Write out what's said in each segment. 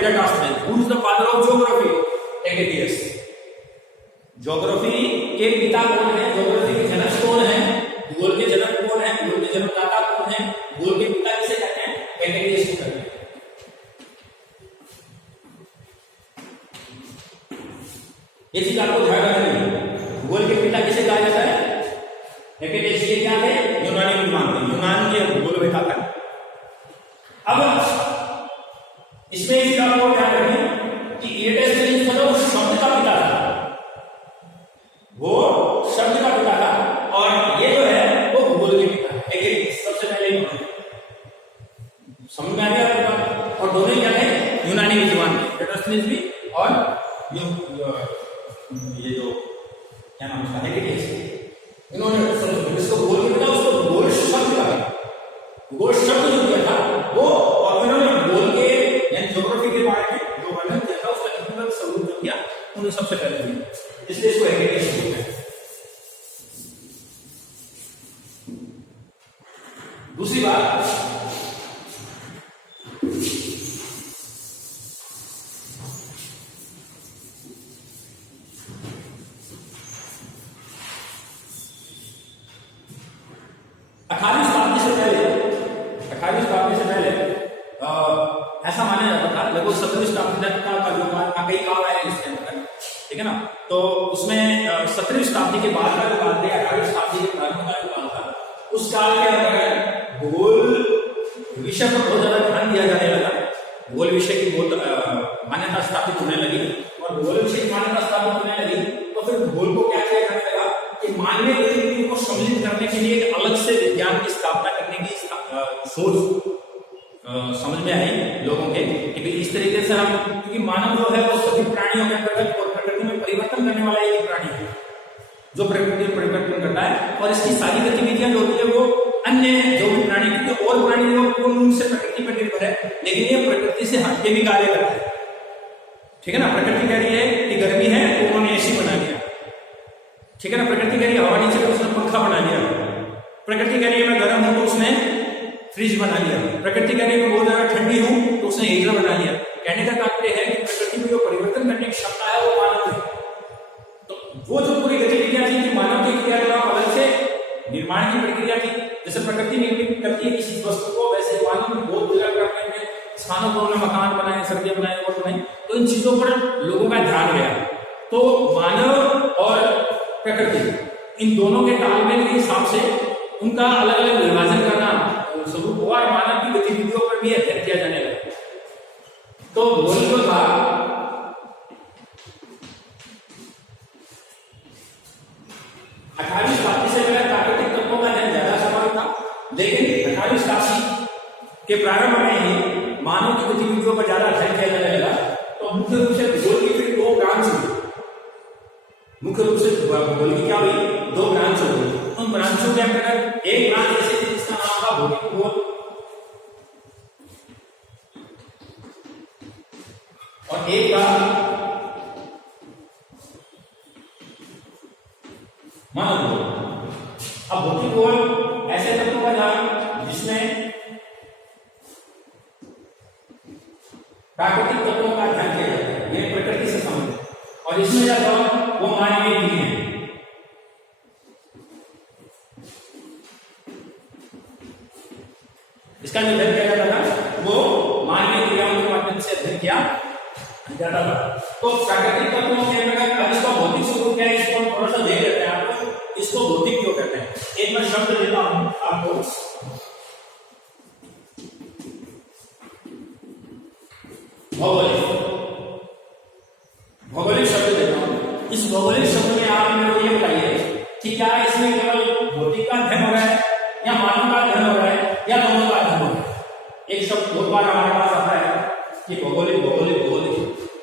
एराटोस्थेनेस। Who is the father of geography? एकेडियस। Geography के पिता कौन है? ज्योग्राफी के जनक कौन है? भूगोल के जनक कौन है? भूगोल के जन्मदाता कौन है? भूगोल के पिता किसे कहते हैं? एकेडियस को कहते हैं। ये चीज आपको ध्यान रखनी है। भूगोल के पिता किसे कहा जाता है? एकेडियस। ये क्या है? यूनानी विद्वान थे, यूनान के भूगोल विद्ता था। अब इसमें इस बात को ध्यान रखिए कि एराटोस्थेनेस जो शब्द का पिता था, वो शब्द का पिता था, और ये जो है वो भूगोल के पिता है। एकेडियस सबसे पहले समझ में आ गया आपको? और दोनों क्या है? यूनानी विद्वान थे, एराटोस्थेनेस भी और ये जो क्या नाम उसका? एकेडियस। इन्होंने इसको भूगोल के पिता, उसको भूगोल शब्द का, भूगोल शब्द जो दिया था वो, और इन्होंने भूगोल के यानी ज्योग्राफी के बारे में जो वर्णन किया था उसका लिखित स्वरूप जो दिया उन्होंने सबसे पहले दिया, इसलिए इसको एकेडियस बोलते हैं। दूसरी बात, अठारहवीं शताब्दी से पहले ऐसा माना जाता था, लगभग 17वीं शताब्दी तक का जो कई काल आए इसके अंदर, ठीक है ना? तो उसमें 17वीं शताब्दी के बाद का जो काल था, 18वीं शताब्दी के प्रारंभ का जो काल था, उस काल के अंदर भूगोल विषय पर बहुत ज्यादा ध्यान दिया जाने लगा। भूगोल विषय की बहुत मान्यता स्थापित होने लगी, और भूगोल विषय की मान्यता स्थापित होने लगी तो फिर भूगोल को क्या किया जाने लगा कि मानवीय गतिविधियों को सम्मिलित करने के लिए एक अलग से विज्ञान की स्थापना करने की सोच समझ में आई लोगों के कि इस तरीके से हम, क्योंकि मानव जो है वो सभी प्राणियों के अंतर्गत और प्रकृति में परिवर्तन करने वाला एक प्राणी है जो प्रकृति में परिवर्तन करता है, और इसकी सारी गतिविधियां जो होती है वो अन्य जो भी प्राणी, क्योंकि और प्राणी जो पूर्ण रूप से प्रकृति पर निर्भर है, लेकिन ये प्रकृति से हटके भी कार्य करता है, ठीक है ना? प्रकृति कह रही है कि गर्मी है तो उन्होंने एसी बना लिया, ठीक है ना? प्रकृति कह रही है हवा नीचे तो उसने पंखा बना लिया, प्रकृति कह रही है मैं गर्म हूं तो उसने फ्रिज बना लिया, प्रकृति कह रही है मैं बहुत ज्यादा ठंडी हूं तो उसने हीटर बना लिया। कहने का तात्पर्य है कि प्रकृति में जो परिवर्तन करने की क्षमता है वो मानव है। तो वो जो पूरी गतिविधियां थी कि मानव की क्रिया द्वारा अलग से निर्माण की प्रक्रिया थी, जैसे प्रकृति निर्मित करती है किसी वस्तु को, वैसे मानव भी बहुत जगह करने में स्थानों पर मकान बनाए, सड़कें बनाए, और बनाए, तो इन चीजों पर लोगों का ध्यान गया। तो मानव और प्रकृति इन दोनों के तालमेल के हिसाब से उनका अलग अलग विभाजन करना स्वरूप हुआ, और मानव की गतिविधियों पर भी अध्ययन किया जाने लगा। तो भूगोल जो था 18वीं शताब्दी से पहले प्राकृतिक तत्वों का अध्ययन ज्यादा संभव था, लेकिन 18वीं शताब्दी के प्रारंभ में ही मानव की गतिविधियों पर ज्यादा अध्ययन किया जाने लगा। तो मुख्य रूप से भूगोल की फिर दो ब्रांच हुई, मुख्य रूप से भूगोल की क्या हुई? दो ब्रांच हो गई। उन ब्रांचों के अंतर्गत एक ब्रांच ऐसी थी जिसका नाम था भौतिक भूगोल, और एक था मानव भूगोल। अब भौतिक भूगोल ऐसे तत्वों का ज्ञान जिसमें प्राकृतिक तत्वों का अध्ययन किया जाता है, ये प्रकृति से संबंधित, और इसमें क्या था वो मानवीय क्रिया है। इसका जो अध्ययन किया जाता था वो मानवीय क्रियाओं के माध्यम से अध्ययन किया जाता था। तो प्राकृतिक तत्वों के अंतर्गत अब इसका भौतिक स्वरूप क्या है, इसको थोड़ा सा देख लेते हैं आपको, इसको भौतिक क्यों कहते हैं। एक मैं शब्द देता हूं आपको, भौगोलिक, भौगोलिक शब्द देता हूं। इस भौगोलिक शब्द में आप मेरे को ये बताइए कि क्या इसमें केवल भौतिक का अध्ययन हो रहा है, या मानव का अध्ययन हो रहा है, या दोनों का अध्ययन हो रहा है? एक शब्द बहुत बार हमारे पास आता है कि भौगोलिक भौगोलिक भौगोलिक,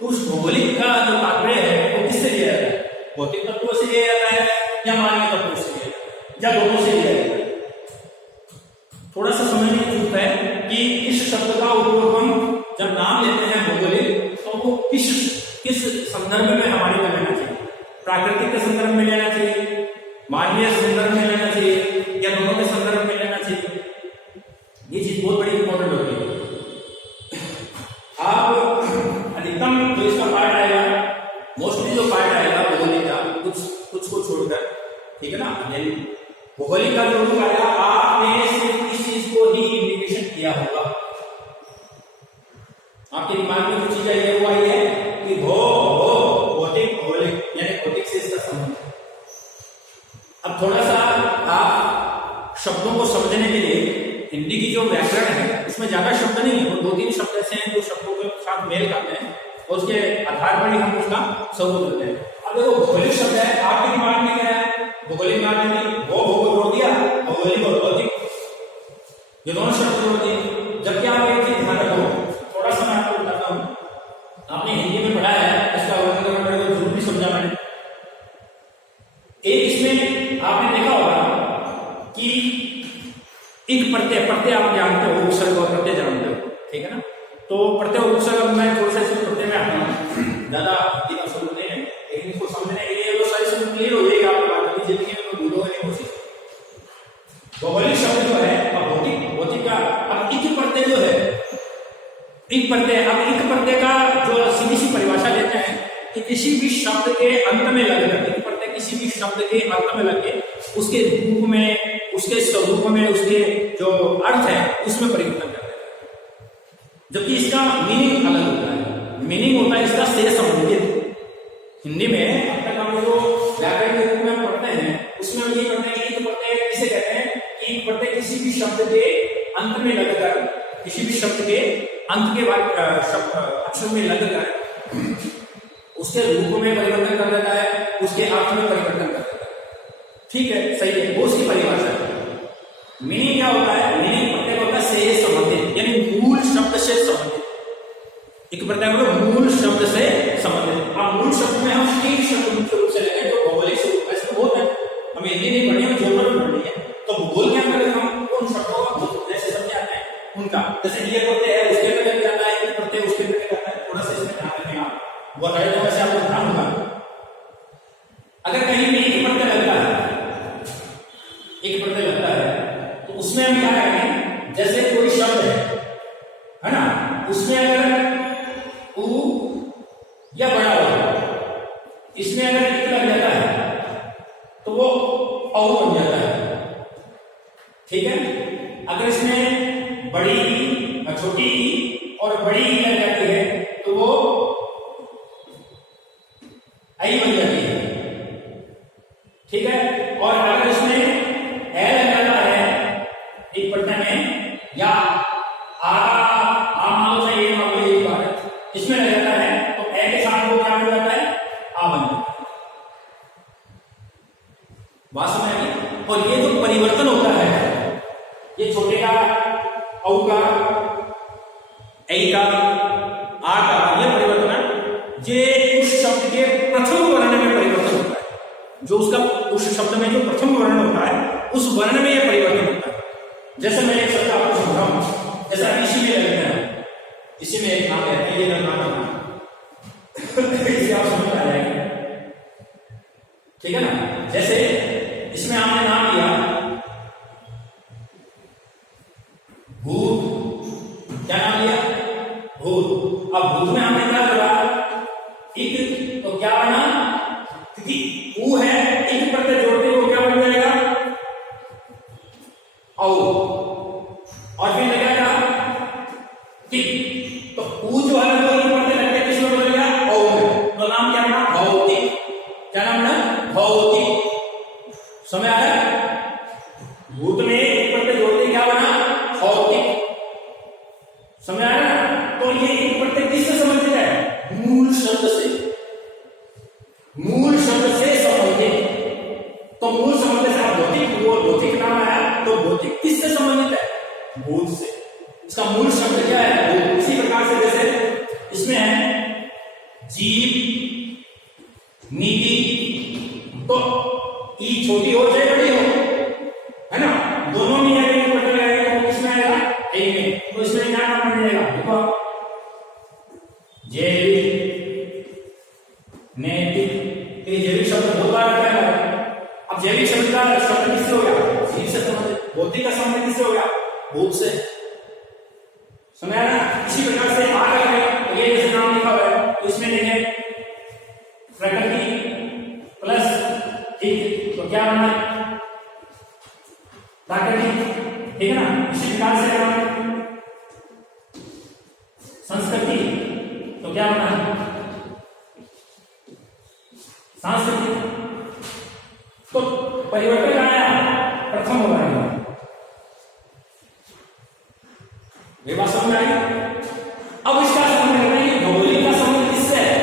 तो उस भौगोलिक का जो तात्पर्य है वो किससे लिया जाता है? भौतिक तत्वों से लिया जाता है, या मानवीय तत्वों से लिया जाता है, या दोनों से लिया जाता है? थोड़ा सा समझने की जरूरत है कि इस शब्द का उपयोग हम जब नाम लेते हैं भौगोलिक, तो वो किस संदर्भ में हमारे में लेना चाहिए? प्राकृतिक के संदर्भ में लेना चाहिए, मानवीय संदर्भ में लेना चाहिए, या दोनों के संदर्भ में लेना चाहिए? ये चीज बहुत बड़ी इंपॉर्टेंट होती है। आप है ना। भौगोलिक का जो रूप आया, आपने सिर्फ इस चीज को ही इंडिकेशन किया होगा। आपके दिमाग में जो चीज आई है वो आई है कि भौतिक भौगोलिक, यानी भौतिक से इसका संबंध। अब थोड़ा सा आप शब्दों को समझने के लिए, हिंदी की जो व्याकरण है उसमें ज्यादा शब्द नहीं है, वो 2-3 शब्द ऐसे हैं जो शब्दों के साथ मेल खाते हैं और उसके आधार पर ही हम उसका स्वरूप देते हैं। अब देखो भौगोलिक शब्द है, आपके दिमाग में क्या है? भौगोलिक दिमाग में वो भूगोल जोड़ दिया, भौगोलिक और भौतिक, ये दोनों शब्द जोड़ दिए। जबकि आप एक चीज ध्यान रखो, थोड़ा सा मैं आपको बताता हूँ, आपने हिंदी में पढ़ा है, इसका वर्णन जरूर भी समझा मैंने। एक इसमें आपने देखा होगा कि एक प्रत्यय आप जानते हो, उपसर्ग और प्रत्यय जानते हो, ठीक है ना। तो प्रत्यय और उपसर्ग मैं थोड़ा सा इसमें प्रत्यय में आता हूँ, ज्यादा इतना समझ नहीं है, लेकिन इसको समझने के लिए वो सारी समझ क्लियर हो जाएगी आपकी बात की, जिंदगी में भूलोगे नहीं कोशिश। भौगोलिक शब्द जो है और भौतिक का, अब इक प्रत्यय जो है, इक प्रत्यय, अब इक प्रत्यय का जो सीधी सी परिभाषा देते हैं कि किसी भी शब्द के अंत में लगकर, इक प्रत्यय किसी भी शब्द के अंत में लगे उसके रूप में, उसके स्वरूप में, उसके जो अर्थ है उसमें परिवर्तन करते हैं। जबकि इसका मीनिंग अलग होता है, मीनिंग होता है इसका से संबंधित। हिंदी में अब तक हम जो व्याकरण के रूप में पढ़ते हैं उसमें हम ये पढ़ते हैं कि एक प्रत्यय किसे कहते हैं कि एक प्रत्यय किसी भी शब्द के अंत में लगकर, किसी भी शब्द के अंत के बाद अक्षर में लगकर उसके रूप में परिवर्तन कर देता है, उसके अर्थ में परिवर्तन कर देता है। ठीक है, सही है, वो उसकी परिभाषा है। मीनिंग क्या होता है? मीनिंग प्रत्यय होता है से संबंधित, यानी मूल शब्द से संबंधित। एक प्रत्यय को मूल शब्द से संबंधित। अब मूल शब्द में हम 3 शब्द मुख्य रूप से लेंगे जो भौगोलिक स्वरूप ऐसे होता है, हमें हिंदी नहीं पढ़नी है, ज्योग्राफी पढ़नी है। तो भूगोल के अंदर हम उन शब्दों का जैसे समझाते हैं उनका, जैसे ये प्रत्यय है उसके अंदर जाता है, एक प्रत्यय उसके अंदर जाता है, थोड़ा सा इसमें ध्यान रखें आप, वो बताइए तो वैसे आपको ध्यान होगा। अगर कहीं भी एक प्रत्यय लगता है, एक प्रत्यय लगता है, तो उसमें हम क्या करेंगे, जैसे कोई शब्द है ना, उसमें अगर उ या बड़ा हो, इसमें अगर इत लग जाता है तो वो औ बन जाता है। ठीक है, अगर इसमें बड़ी, छोटी और बड़ी लग जाती है तो वो आई बन जाती है। ठीक है, और अगर इसमें ए लग जाता है एक प्रत्यय में, या इसमें लग जाता है तो ए के साथ वो क्या हो जाता है? आ बन जाता है। बात समझ आई? और ये जो परिवर्तन होता है, ये छोटे का, औ का, ए का, आ का, ये परिवर्तन, ये उस शब्द के प्रथम वर्ण में परिवर्तन होता है। जो उसका उस शब्द में जो प्रथम वर्ण होता है उस वर्ण में यह परिवर्तन होता है। जैसे मैं एक शब्द आपको समझाऊं, जैसा इसी में लगता है, इसी में एक नाम है, ये नाम है, इसे आप समझ आ जाएंगे। ठीक है ना, जैसे इसमें आपने नाम लिया भूत, क्या नाम लिया? भूत। अब भूत में हमने क्या करा? एक, तो क्या बना? क्योंकि ऊ है, एक प्रत्यय जोड़ते वो क्या बन जाएगा? औ। और फिर लगेगा टिक, तो ऊ जो है वो एक प्रत्यय लग गया, किसमें बदल गया? औ में। तो नाम क्या बना? भौतिक। क्या नाम बना? भौतिक। समझ आया? भूत में एक प्रत्यय जोड़ते क्या बना? भौतिक। समझ आया ना? तो ये एक प्रत्यय किससे संबंधित है? मूल शब्द से। मूल शब्द से संबंधित। तो मूल संबंध से आप भौतिक, वो भौतिक नाम आया, तो भौतिक किससे संबंधित है? भूत से। इसका मूल शब्द क्या है? भूत। इसी प्रकार से जैसे इसमें है जीव, नीति, तो ई छोटी हो चाहे बड़ी हो, है ना, दोनों में अगर एक प्रत्यय लगेगा तो किसमें आएगा? ए में। तो इसमें क्या नाम बन जाएगा? देखो, जैविक, नैतिक। ये जैविक शब्द बहुत बार आता है। अब जैविक शब्द का शब्द किससे हो गया? जीव से संबंधित। भौतिक का संबंध किससे हो गया? भूत से। समझ आया ना? इसी प्रकार से आ गया, ये जैसे नाम लिखा हुआ है तो इसमें लिखे प्रकृति प्लस ठीक, तो क्या बना? तो क्या बना सांस्कृतिक, तो परिवर्तन आया प्रथम हो रहा है। ये बात समझ आई। अब इसका संबंध करना है भौगोलिक का संबंध किससे है,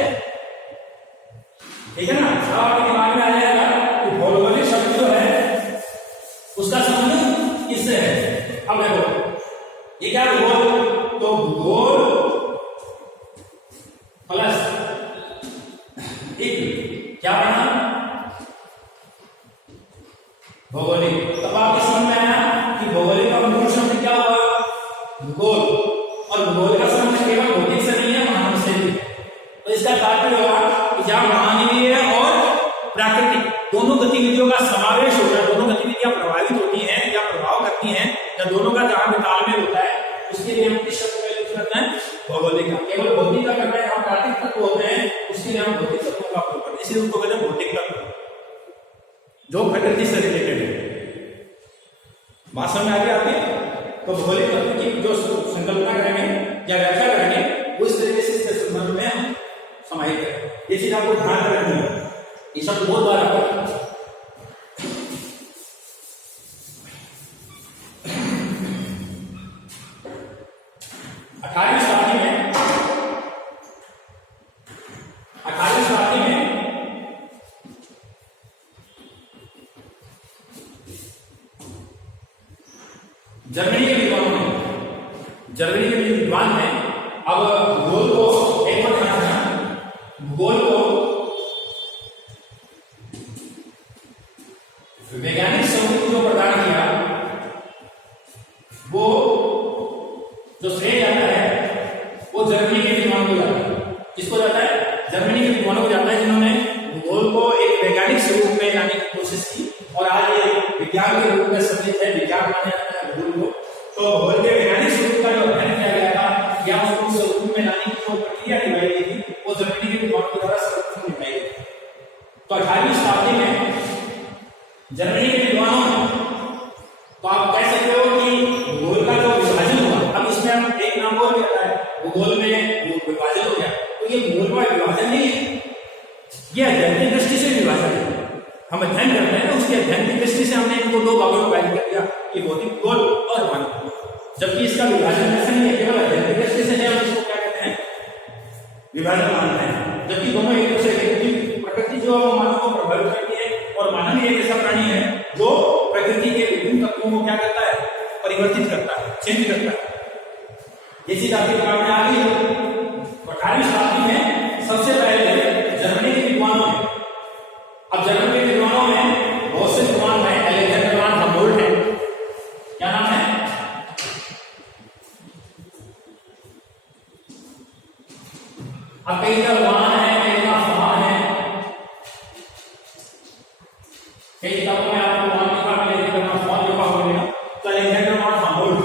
ठीक है ना। आपके दिमाग में आ जाएगा कि भौगोलिक शब्द जो है उसका संबंध किससे है। अब देखो ये क्या भूगोल, तो भूगोल प्लस एक क्या बना भौगोलिक। तब आपके समझ में आया कि भौगोलिक का मूल शब्द क्या हुआ भूगोल, और भूगोल का संबंध केवल भौतिक से नहीं है मानव से भी। तो इसका तात्पर्य होगा कि जहां मानवीय और प्राकृतिक दोनों गतिविधियों का समावेश होता है, दोनों गतिविधियां प्रभावित होती हैं या प्रभाव करती हैं, या दोनों का जहां तालमेल होता है, उसके लिए हम किस शब्द का यूज करते हैं भौगोलिक का। केवल भौतिक का करना है, जहां प्राकृतिक तत्व होते हैं उसके लिए हम भौतिक तत्वों का प्रयोग करते हैं, इसलिए उनको कहते हैं भौतिक तत्व जो प्रकृति से रिलेटेड है। बात समझ में आगे आती है। तो भौगोलिक तत्व की जो संकल्पना करेंगे या व्याख्या करेंगे वो इस तरीके से इसके संबंध में हम समाहित करें। ये चीज आपको ध्यान रखनी है, ये शब्द बहुत बार आता है। 18वीं शताब्दी में जर्मनी के विद्वान हैं। अब भूगोल को एक बार ध्यान रखना, भूगोल को वैज्ञानिक समूह जो प्रदान किया वो जो श्रेय जाता है वो जर्मनी के विद्वानों को जाता है। किसको जाता है? जर्मनी के विद्वानों को जाता है जिन्होंने भूगोल को एक वैज्ञानिक स्वरूप में लाने की कोशिश की, और आज ये विज्ञान के रूप में सम्मिलित है, विज्ञान माना जाता है भूगोल को। तो भूगोल के वैज्ञानिक स्वरूप का जो अध्ययन किया गया था या उसको स्वरूप में लाने की जो प्रक्रिया निभाई गई थी वो जर्मनी के विद्वानों के द्वारा सर्वप्रथम निभाई गई। तो 18वीं शताब्दी में जर्मनी के विद्वानों ने, तो आप कह सकते हो कि भूगोल का जो विभाजन हुआ, अब इसमें हम एक नाम और भी आता है, भूगोल में विभाजन हो गया। तो ये भूगोल का विभाजन नहीं है, ये अध्ययन की दृष्टि से विभाजन है। हम अध्ययन करते हैं ना, उसके अध्ययन की दृष्टि से हमने इनको दो भागों में विभाजित कर दिया कि भौतिक भूगोल और मानव भूगोल। जबकि इसका विभाजन ऐसा नहीं है, केवल अध्ययन की दृष्टि से हम इसको क्या कहते हैं विभाजन मानते हैं। जबकि दोनों एक दूसरे के, प्रकृति जो मानव को प्रभावित करती है और मानव एक ऐसा प्राणी है जो प्रकृति के विभिन्न तत्वों को क्या करता है परिवर्तित करता है, चेंज करता है। ये चीज आपके दिमाग में आ गई है। 18वीं शताब्दी में सबसे पहले जर्मनी के विद्वानों ने, अब जर्मनी के विद्वानों में बहुत से विद्वान हैं, अलेक्जेंडर वन हम्बोल्ट है, क्या नाम है? अब कई का वान है, कई का फहान है, कई किताबों में आपको वान लिखा मिलेगा, फहान लिखा मिलेगा, तो अलेक्जेंडर वन हम्बोल्ट,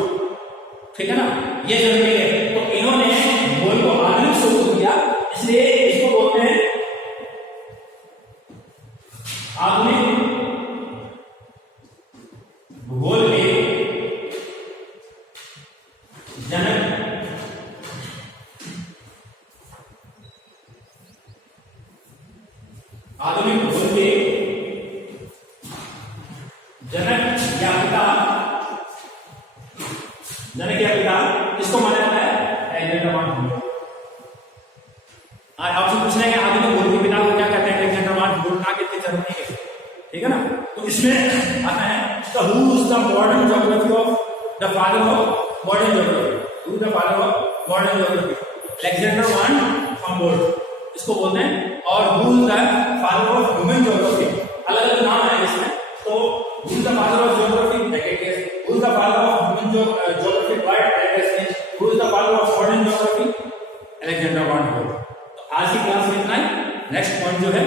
ठीक है ना, ये जर्मनी है। तो इन्होंने भूगोल को आधुनिक स्वरूप दिया, इसलिए इसको बोलते हैं आधुनिक भूगोल के जनक। आधुनिक भूगोल के जनक या पिता, जनक या पिता किसको माना जाता है? Alexander one Humboldt. आपसे पूछना है कि आधुनिक भूगोल के पिता को क्या कहते हैं? अलेक्जेंडर वन हम्बोल्ट ना कहते जर्मनी के, ठीक है ना। तो इसमें आता है who is the modern geography of the father of modern geography, who is the father of modern geography? Alexander one Humboldt इसको बोलते हैं। और who is the father of human geography, अलग अलग नाम है इसमें। तो who is the father of geography, who is the father of human geography, who is the father of modern geography? Alexander one Humboldt. तो आज की क्लास में इतना ही। नेक्स्ट पॉइंट जो है